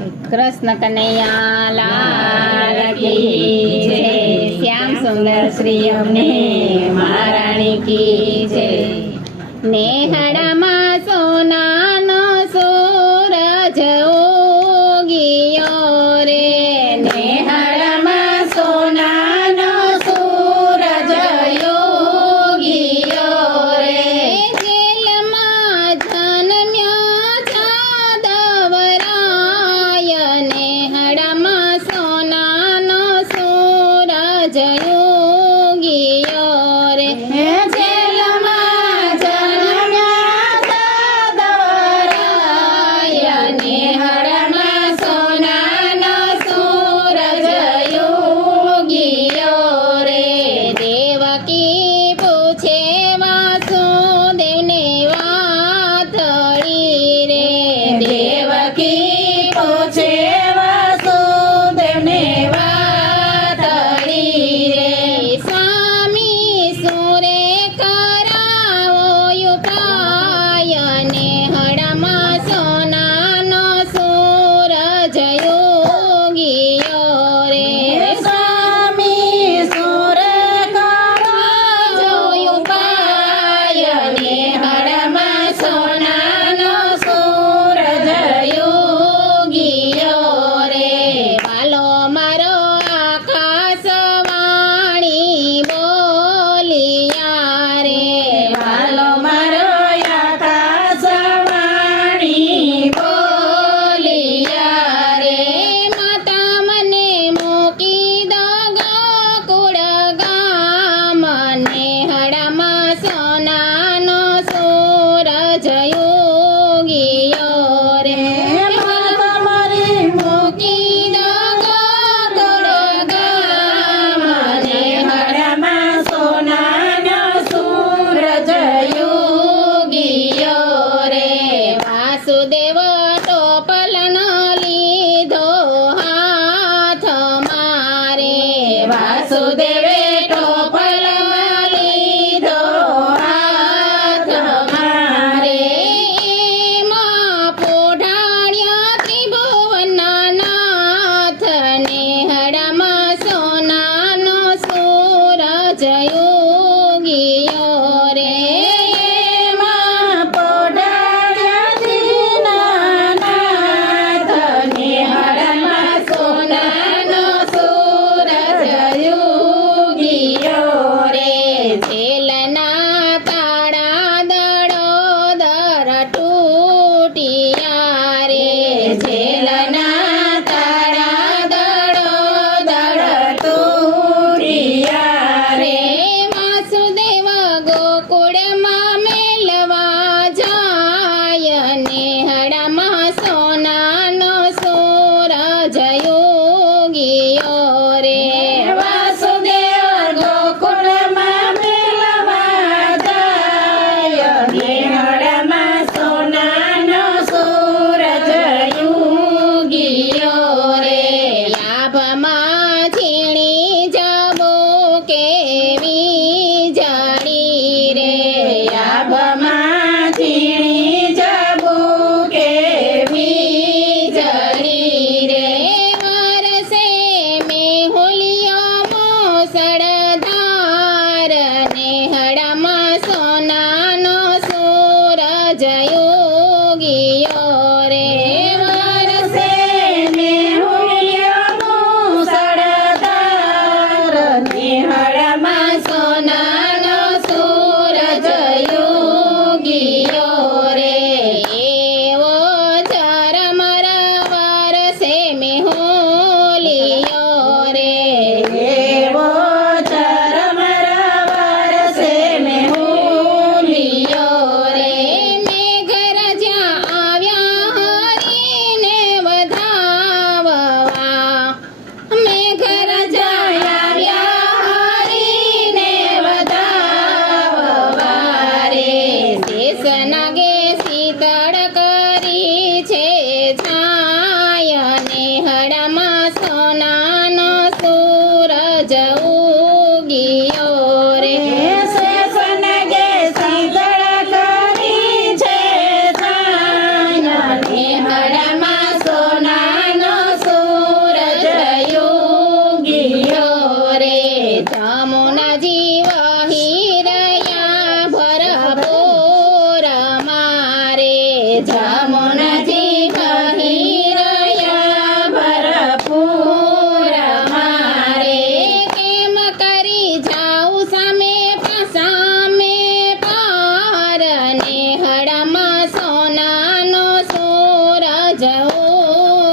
કૃષ્ણ કનૈયા લાલ કી જય, શ્યામ સુંદર શ્રી અમને મહારાણી કી જય। નેહડામાં સોનાનો સૂરજ ઉગિયો રે, નેહડામાં સોનાનો સૂરજ ઉગિયો રે, જેલમાં જન્મ્યા જાદવરાય, નેહડામાં સોનાનો સૂરજ ઉગિયો રે, જેલમાં જન્મ્યા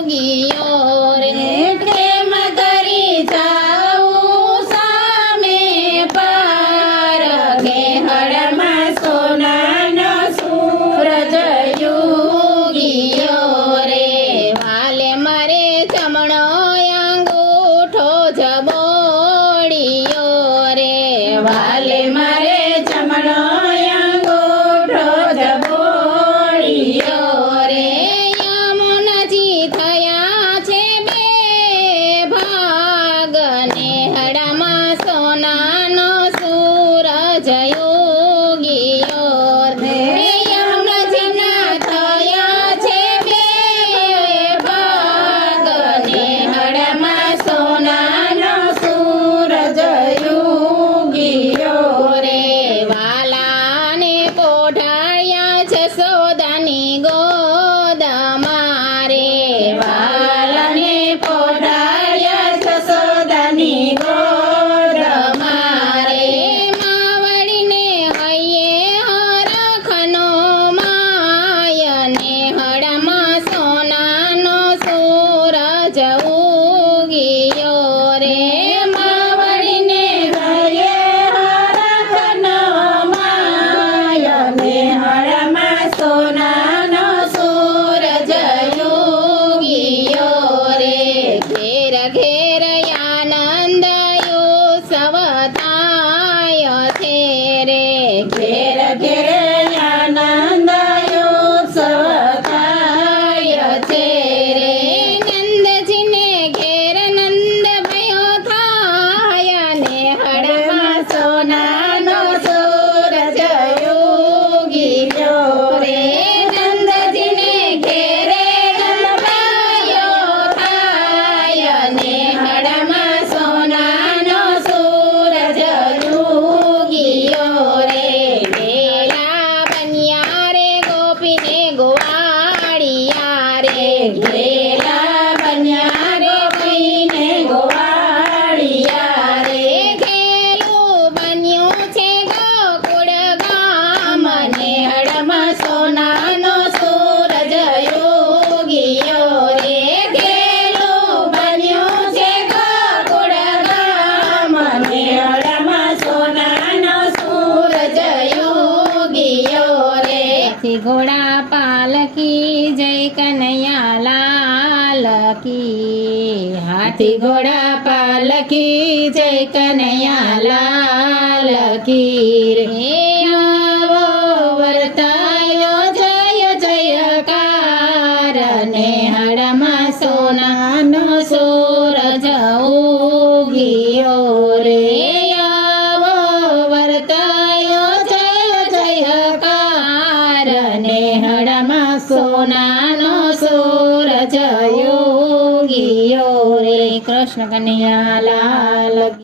યોગીઓ રે કેમ કરી જાઉં સામે પાર ગેહળમાં સોનાનો સૂરજ યોગીઓ રે વાલે મારે જમણો અંગૂઠો જબોડિયો રે વાલે મારે જમણો અંગૂઠો જબોડિયો રે યમુનાજી થયા છે બે ભાગ નેહડામાં સોનાનો સૂરજ યોગીઓ રે યમુનાજીના થયા છે બે ભાગ નેહડામાં સોનાનો સૂરજ યોગીયો રે વાલાને પોઢાડ્યા છે સોદાની ગોદ મારે વાલાને પોઢાડ્યા જશોદાની ગોદ મારે માવડીને હૈયે હરખનો માયને હળમાં સોનાનો સૂરજ ઉગીયો રે માવડીને હૈયે હરખનો માયને હળમાં સોનાનો સૂરજ યોગીયો રે ઘેર ઘેર આનંદ ઉત્સવ થાય છે રે ઘેર ઘેર આનંદ ઉત્સવ થાય છે રે નંદજીને ઘેર નંદ ભયો થાય ને હળમાં સોનાનો સૂરજ યોગીયો રે નંદજીને ઘેરે નંદભાયો થાય ને હળમાં સોનાનો સૂરજ યોગીયો રે ઘેલા બન્યા રે ગોપીને ગોવાળિયા રે ઘેલા બન્યા ગોપીને ગોવાળિયા રે ઘેલું બન્યું છે ગોકુળ ગામ ને હળમાં સોનાનો સૂરજ યોગીયો રે ઘેલું બન્યું છે ગોકુળ ગામ ને હળમાં સોનાનો સૂરજ યોગીયો રે હાથી ઘોડા પાલકી જય કનૈયા લાલ કી હાથી ઘોડા પાલકી જય કનૈયા લાલ કી રે આવો વર્તાયો જય જયકાર ને હળમાં સોનાનો સૂરજ ઉગીયો રે આવો વર્તાયો જય જયકાર ને હળમાં સોનાનો સૂરજ યોગીયો રે કૃષ્ણ કનૈયા લાલ